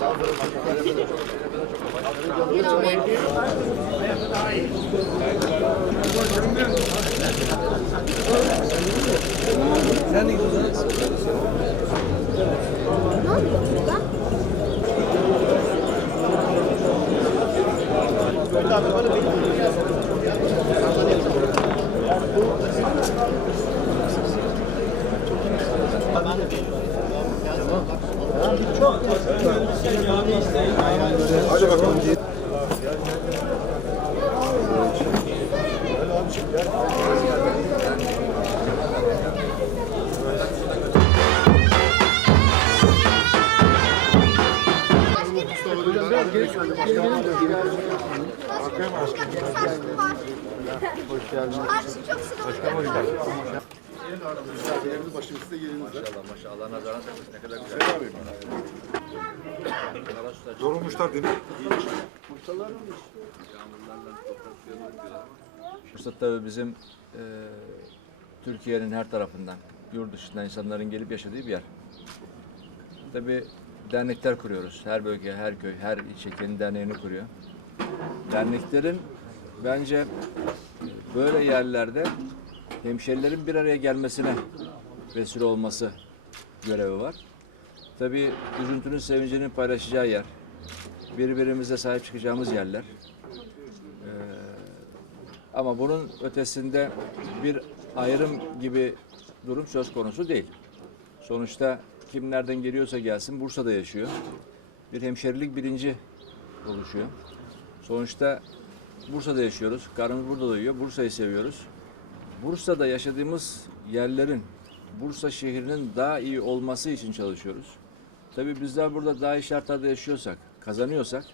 Ne oluyor burada? Hadi Hoş geldiniz. Karşı çok sıkı. Misafirlerimiz başımızda yeriniz var. Maşallah maşallah nazarına saklasın ne kadar güzel. Yorulmuşlar değil mi? Bursa tabii bizim e, Türkiye'nin her tarafından, yurt dışından insanların gelip yaşadığı bir yer. Tabii dernekler kuruyoruz. Her bölge, her köy, her ilçe kendi derneğini kuruyor. Derneklerin bence böyle yerlerde hemşerilerin bir araya gelmesine vesile olması görevi var. Tabii üzüntünün, sevincinin paylaşacağı yer, birbirimize sahip çıkacağımız yerler. Ama bunun ötesinde bir ayrım gibi durum söz konusu değil. Sonuçta kim nereden geliyorsa gelsin Bursa'da yaşıyor. Bir hemşerilik bilinci oluşuyor. Sonuçta Bursa'da yaşıyoruz. Karnımız burada doyuyor. Bursa'yı seviyoruz. Bursa'da yaşadığımız yerlerin, Bursa şehrinin daha iyi olması için çalışıyoruz. Tabii bizler burada daha iyi şartlarda yaşıyorsak, kazanıyorsak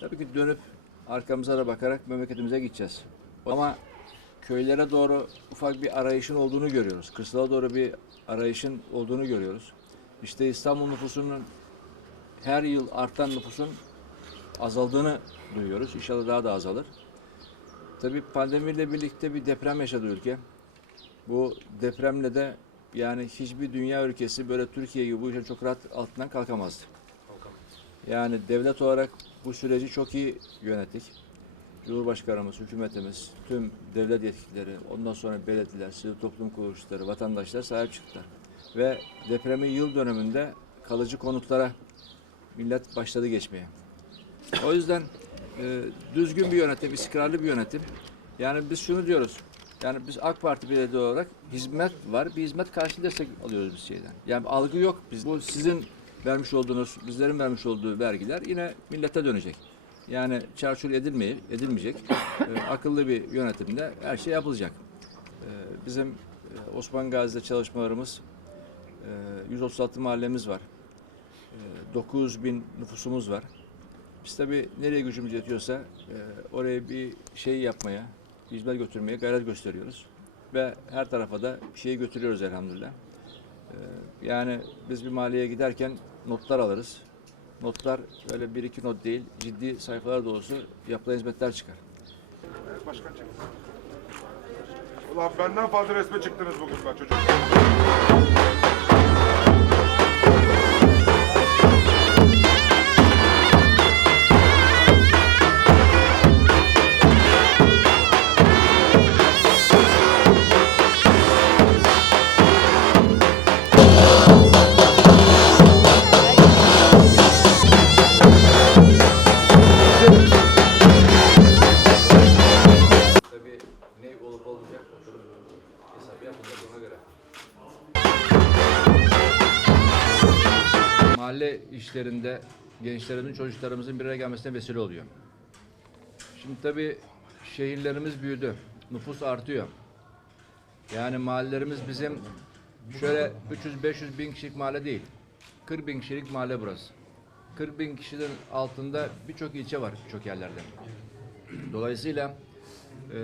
tabii ki dönüp arkamıza da bakarak memleketimize gideceğiz. Ama köylere doğru ufak bir arayışın olduğunu görüyoruz. Kırsala doğru bir arayışın olduğunu görüyoruz. İşte İstanbul nüfusunun her yıl artan nüfusun azaldığını duyuyoruz. İnşallah daha da azalır. Tabii pandemiyle birlikte bir deprem yaşadı ülke. Bu depremle de yani hiçbir dünya ülkesi böyle Türkiye gibi bu işin çok rahat altından kalkamazdı. Yani devlet olarak bu süreci çok iyi yönettik. Cumhurbaşkanımız, hükümetimiz, tüm devlet yetkilileri, ondan sonra belediyeler, sivil toplum kuruluşları, vatandaşlar sahip çıktılar. Ve depremin yıl dönümünde kalıcı konutlara millet başladı geçmeye. O yüzden e, düzgün bir yönetim, istikrarlı bir yönetim. Yani biz şunu diyoruz. Yani biz AK Parti belediye olarak hizmet var. Bir hizmet karşılığı destek alıyoruz biz şeyden. Yani algı yok. Biz, bu sizin vermiş olduğunuz, bizlerin vermiş olduğu vergiler yine millete dönecek. Yani çarçur edilmeye, edilmeyecek. E, akıllı bir yönetimde her şey yapılacak. E, bizim e, Osman Gazi'de çalışmalarımız e, 136 mahallemiz var. E, 900 bin nüfusumuz var. Biz tabii nereye gücümüz yetiyorsa e, oraya bir şey yapmaya, hizmet götürmeye gayret gösteriyoruz. Ve her tarafa da bir şey götürüyoruz elhamdülillah. E, yani biz bir mahalleye giderken notlar alırız. Notlar öyle bir iki not değil, ciddi sayfalar dolusu yapılan hizmetler çıkar. Başkan çek. Ulan benden fazla resme çıktınız bugün ben çocuk. Olmayacak hesabı yapılacak ona göre. Mahalle işlerinde gençlerimizin, çocuklarımızın bir araya gelmesine vesile oluyor. Şimdi tabii şehirlerimiz büyüdü. Nüfus artıyor. Yani mahallelerimiz bizim şöyle 300-500 bin kişilik mahalle değil. 40 bin kişilik mahalle burası. 40 bin kişinin altında birçok ilçe var birçok yerlerde. Dolayısıyla e,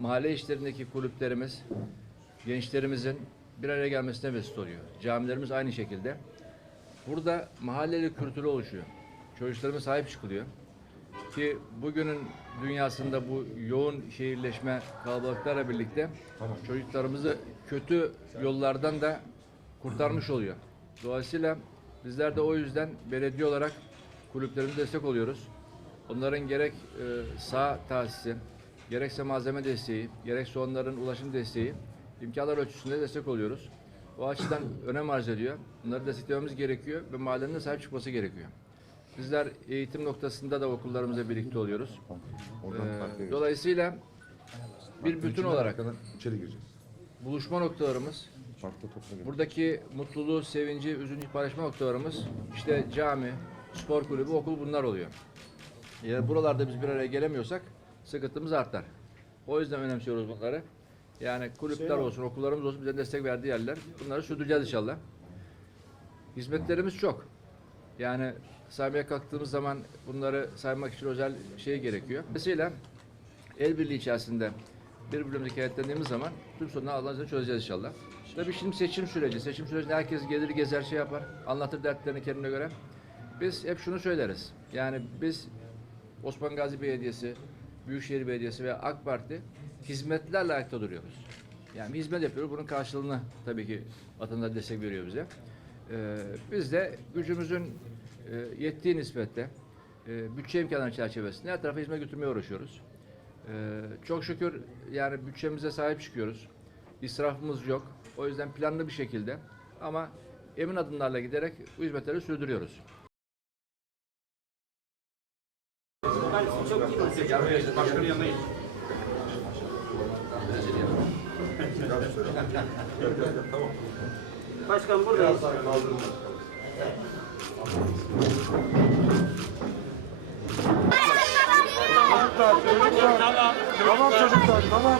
mahalle işlerindeki kulüplerimiz gençlerimizin bir araya gelmesine vesile oluyor. Camilerimiz aynı şekilde. Burada mahalleli kültürü oluşuyor. Çocuklarımız sahip çıkılıyor. Ki bugünün dünyasında bu yoğun şehirleşme kalabalıklarla birlikte çocuklarımızı kötü yollardan da kurtarmış oluyor. Dolayısıyla Bizler de o yüzden belediye olarak kulüplerimize destek oluyoruz. Onların gerek e, sağ tahsisi, gerekse malzeme desteği, gerekse onların ulaşım desteği imkanlar ölçüsünde destek oluyoruz. O açıdan önem arz ediyor. Bunları desteklememiz gerekiyor ve mahallenin de sahip çıkması gerekiyor. Bizler eğitim noktasında da okullarımızla birlikte oluyoruz. Ee, dolayısıyla bir bütün olarak içeri gireceğiz. buluşma noktalarımız, buradaki mutluluğu, sevinci, üzüntü paylaşma noktalarımız işte cami, spor kulübü, okul bunlar oluyor. Eğer buralarda biz bir araya gelemiyorsak sıkıntımız artar. O yüzden önemsiyoruz bunları. Yani kulüpler olsun, okullarımız olsun bize destek verdiği yerler. Bunları sürdüreceğiz inşallah. Hizmetlerimiz çok. Yani saymaya kalktığımız zaman bunları saymak için özel şey gerekiyor. Dolayısıyla el birliği içerisinde birbirimizi kenetlendiğimiz zaman tüm sorunları Allah'ın izniyle çözeceğiz inşallah. Tabii şimdi seçim süreci. Seçim sürecinde herkes gelir gezer şey yapar. Anlatır dertlerini kendine göre. Biz hep şunu söyleriz. Yani biz Osman Gazi Belediyesi, Büyükşehir Belediyesi ve AK Parti hizmetlerle ayakta duruyoruz. Yani hizmet yapıyoruz. Bunun karşılığını tabii ki vatandaş destek veriyor bize. Ee, biz de gücümüzün e, yettiği nispette e, bütçe imkanları çerçevesinde her tarafa hizmet götürmeye uğraşıyoruz. Ee, çok şükür yani bütçemize sahip çıkıyoruz. İsrafımız yok. O yüzden planlı bir şekilde ama emin adımlarla giderek bu hizmetleri sürdürüyoruz. Başkan buradayız. Tamam çocuklar, tamam.